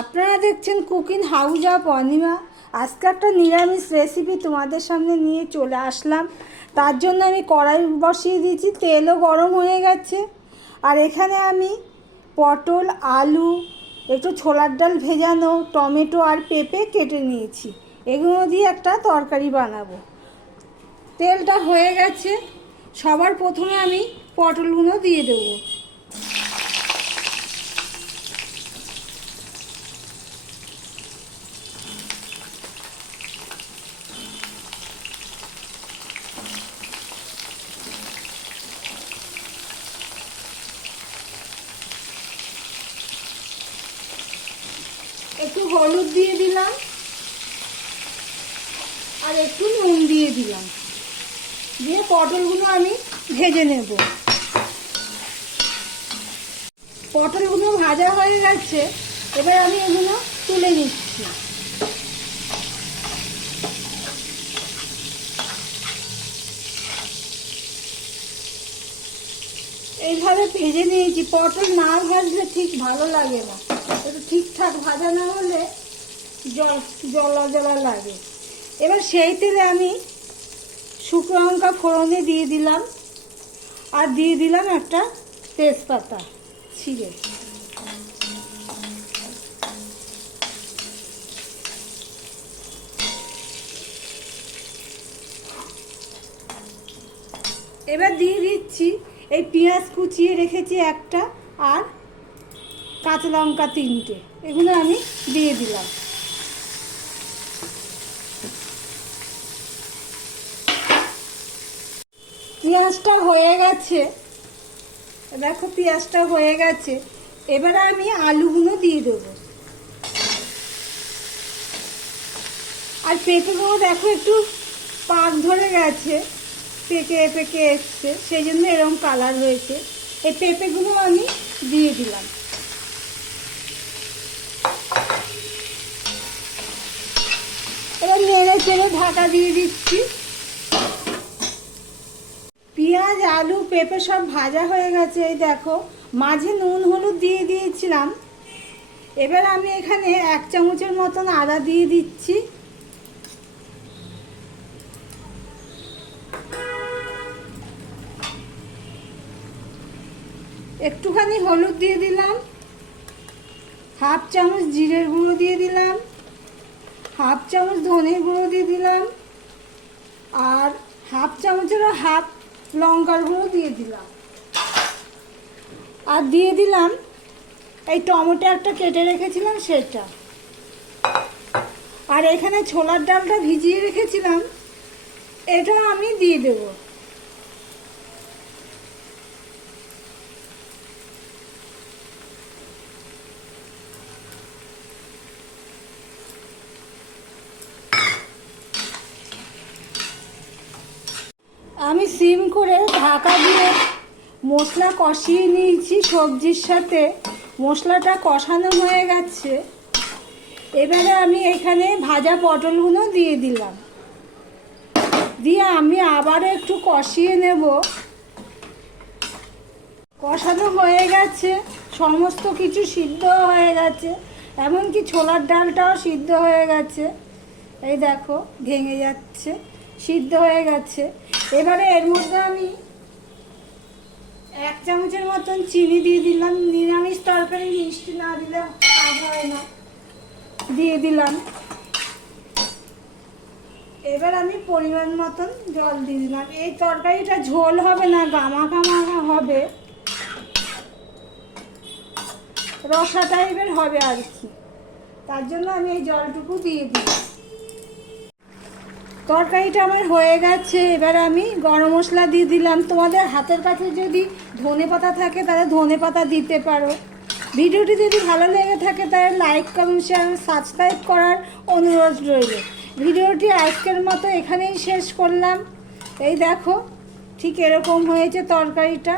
আপনারা দেখছেন cooking house of Anima. আজকে একটা নিরামিষ রেসিপি তোমাদের সামনে নিয়ে চলে আসলাম। তার জন্য আমি কড়াই বসিয়ে দিয়েছি, তেলও গরম হয়ে গেছে। আর এখানে আমি পটল, আলু, একটু ছোলার ডাল ভেজানো, টমেটো আর পেঁপে কেটে নিয়েছি। এগুলো দিয়ে একটা তরকারি বানাবো। তেলটা হয়ে গেছে। সবার প্রথমে আমি পটলগুলো দিয়ে দেবো। একটু হলুদ দিয়ে দিলাম আর একটু নুন দিয়ে দিলাম। দিয়ে পটলগুলো আমি ভেজে নেব। পটলগুলো ভাজা হয়ে গেছে, এবার আমি এগুলো তুলে নিচ্ছি। এইভাবে ভেজে নিয়েছি, পটল না ভাজলে ঠিক ভালো লাগে না। একটু ঠিকঠাক ভাজা না হলে জল, জলা জলা লাগে। এবার সেই তেলে আমি শুকনো লঙ্কা ফোড়নে দিয়ে দিলাম। আর দিয়ে দিলাম একটা তেজপাতা ছিঁড়ে। এবার দিয়ে দিচ্ছি, এই পেঁয়াজ কুচিয়ে রেখেছি একটা আর কাঁচা লঙ্কা তিনটে, এগুলো আমি দিয়ে দিলাম। পেঁয়াজটা হয়ে গেছে। দেখো, পেঁয়াজটা হয়ে গেছে। এবারে আমি আলুগুলো দিয়ে দেবো। আর পেঁপেগুলো দেখো, একটু পাক ধরে গেছে, পেকে পেকে এসছে। সেই জন্য এরকম কালার হয়েছে। এই পেঁপেগুলো আমি দিয়ে দিলাম। এবার নেড়ে চেড়ে ঢাকা দিয়ে দিচ্ছি। পেঁয়াজ, আলু, পেঁপে সব ভাজা হয়ে গেছে, এই দেখো। মাঝে নুন, হলুদ দিয়ে দিয়েছিলাম। এবার আমি এখানে এক চামচের মতন আদা দিয়ে দিচ্ছি। একটুখানি হলুদ দিয়ে দিলাম। হাফ চামচ জিরের গুঁড়ো দিয়ে দিলাম। হাফ চামচ ধনে গুঁড়ো দিয়ে দিলাম, আর হাফ চামচেরও হাফ লঙ্কার গুঁড়ো দিয়ে দিলাম। আর দিয়ে দিলাম এই টমেটো একটা কেটে রেখেছিলাম সেটা। আর এখানে ছোলার ডালটা ভিজিয়ে রেখেছিলাম, এটা আমি দিয়ে দেবো। আমি সিম করে ঢাকা দিয়ে মশলা কষিয়ে নিয়েছি সবজির সাথে। মশলাটা কষানো হয়ে গেছে। এবারে আমি এখানে ভাজা পটলগুলো দিয়ে দিলাম। দিয়ে আমি আবারও একটু কষিয়ে নেব। কষানো হয়ে গেছে। সমস্ত কিছু সিদ্ধ হয়ে গেছে। এমনকি ছোলার ডালটাও সিদ্ধ হয়ে গেছে। এই দেখো, ভেঙে যাচ্ছে। সিদ্ধ হয়ে গেছে। এবারে এর মধ্যে আমি এক চামচের মতন চিনি দিয়ে দিলাম। নিরামিষ তরকারি মিষ্টি না দিলে স্বাদ হয় না। দিয়ে দিলাম। এবার আমি পরিমাণ মতন জল দিয়ে দিলাম। এই তরকারিটা ঝোল হবে না, গামা গামা হবে। রসা টাইপের হবে আর কি। তার জন্য আমি এই জলটুকু দিয়ে দিলাম। তরকারিটা আমার হয়ে গেছে। এবার আমি গরম মশলা দিয়ে দিলাম। তোমাদের হাতের কাছে যদি ধনে পাতা থাকে, তাহলে ধনে পাতা দিতে পারো। ভিডিওটি যদি ভালো লেগে থাকে, তাহলে লাইক কমেন্ট শেয়ার সাবস্ক্রাইব করার অনুরোধ রইল। ভিডিওটি আজকের মতো এখানেই শেষ করলাম। এই দেখো, ঠিক এরকম হয়েছে তরকারিটা।